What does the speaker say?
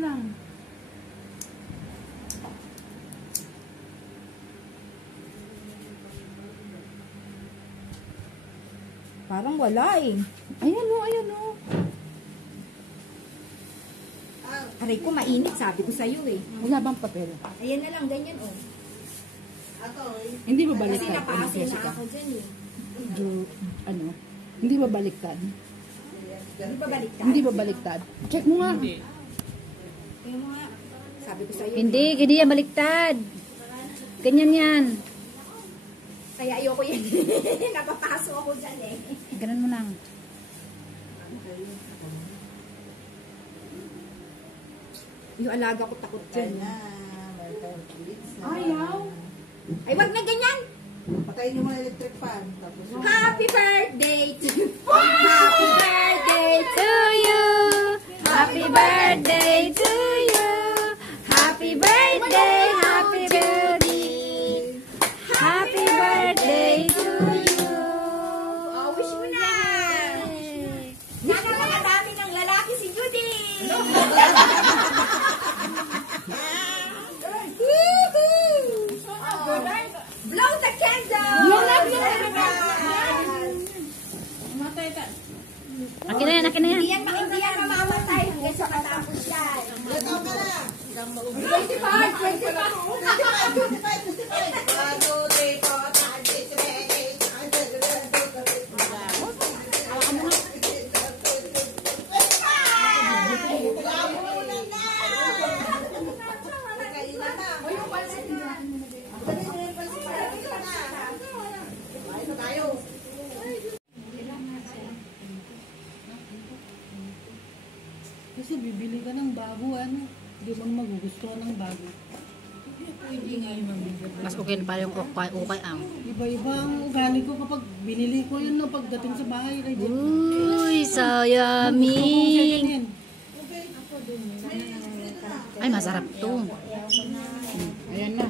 lang. Parang wala eh. Ayan o, ayan o. Aray ko, mainit. Sabi ko sa'yo eh. Wala bang papel? Ayan na lang, ganyan oh. Hindi ba Kasi baliktad? napaasin na Jessica? ako dyan eh. Ano? Hindi ba baliktad? Hindi ba baliktad? Hindi ba baliktad? Check mo nga. Kaya mo nga. Sabi ko sa'yo. Hindi yan baliktad. Ganyan yan. Kaya ayoko yan. Napapasok ako dyan eh. Ganun mo lang. Yung alaga ko takot dyan. Ayaw. Ay, wag na ganyan! Patayin niyo mga electric fan. Tapos, Happy birthday to you! Happy birthday to you! Happy birthday to you. Happy birthday, happy birthday. Happy birthday to you. Oh, wish mo na! Sana makadami ng lalaki si Judy! Blow the candle! Akin na yan, akin na yan. Hindi yan mamamatay hanggang sa matapos yan. ito ka na. 25. Kasi bibili ka ng bago, ano? Hindi mo magugustuhan ng bago. Mas okay na pala yung ukay ang. Iba-iba ang ugali ko kapag binili ko yun no, pagdating sa bahay. Kay Jen. Uy, so yummy. Ay, masarap to. Ayan na.